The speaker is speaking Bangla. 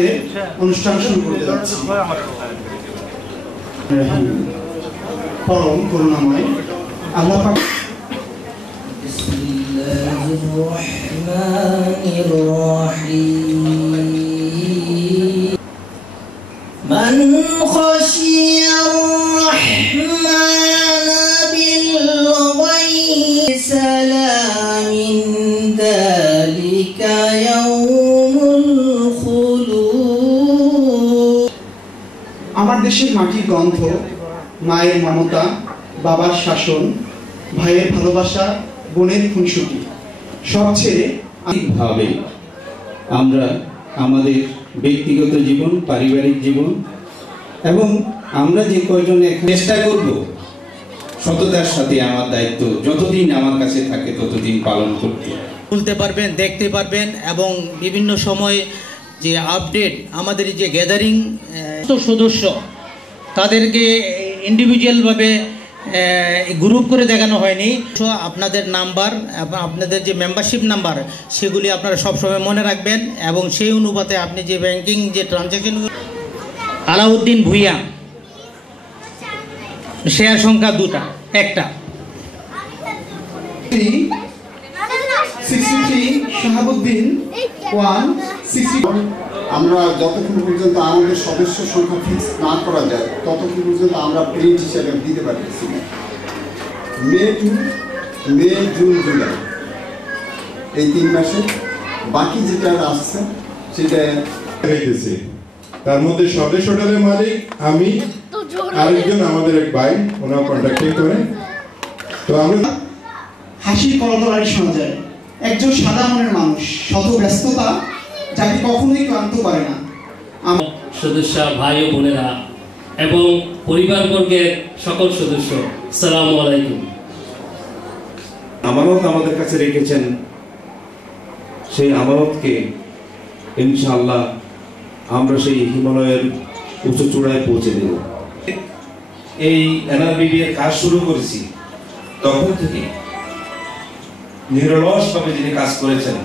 কাজে অনুষ্ঠান শুরু করতে যাচ্ছি। পরম করুণাময় আল্লাহ পাক। বিসমিল্লাহির রহমানির রহিম। মান খাশিয়ার রহমান বিল গায়বি সালামিন যালিকা ইয়াউমুল খুলুদ। আমার দেশের মাটির গন্ধ, মায়ের মমতা, বাবার শাসন, ভাইয়ের ভালোবাসা, বোনের খুনসুটি সবচেয়ে ভাবে আমরা আমাদের ব্যক্তিগত জীবন, পারিবারিক জীবন এবং আমরা যে কয়জন চেষ্টা করব সততার সাথে আমার দায়িত্ব যতদিন আমার কাছে থাকে ততদিন পালন করতে। বলতে পারবেন, দেখতে পারবেন এবং বিভিন্ন সময় যে আপডেট, আমাদের যে গ্যাদারিং সদস্য তাদেরকে ইন্ডিভিজুয়ালভাবে গ্রুপ করে দেখানো হয়নি। আপনাদের নাম্বার এবং আপনাদের যে মেম্বারশিপ নাম্বার সেগুলি আপনারা সবসময় মনে রাখবেন এবং সেই অনুপাতে আপনি যে ব্যাংকিং যে ট্রানজ্যাকশন। আলাউদ্দিন ভুইয়া, শেয়ার সংখ্যা 2টা, একটা। 63 শাহাবুদ্দিন 160। আমরা যতক্ষণ পর্যন্ত আমাদের সদস্য সংখ্যা ফিক্স না করা যায় ততক্ষণ পর্যন্ত আমরা প্রিন্ট হিসেবে দিতে পারতেছি না। মে, জুন, জুলাই এই 3 মাসে বাকি যেটা আসছে সেটা হইতেছে। তার মধ্যে স্বদেশ হোটেলের মালিক আমি, আরেকজন আমাদের এক ভাই, ওনার কন্ট্যাক্টিং করে। তো আমরা হাসির কলকলানি শোনা যায়। একজন সাদা মনের মানুষ, শত ব্যস্ততা যাকে কখনোই ক্লান্ত করে না। সদস্য ভাই ও বোনেরা এবং পরিবারবর্গের সকল সদস্য, আসসালামু আলাইকুম। আমানত আমাদের কাছে রেখেছেন, সেই আমানতকে ইনশাআল্লাহ আমরা সেই হিমালয়ের উঁচু চূড়ায় পৌঁছে দেব। এই এনআরবিবি এর কাজ শুরু করেছি তখন থেকে নিরলসভাবে যিনি কাজ করেছেন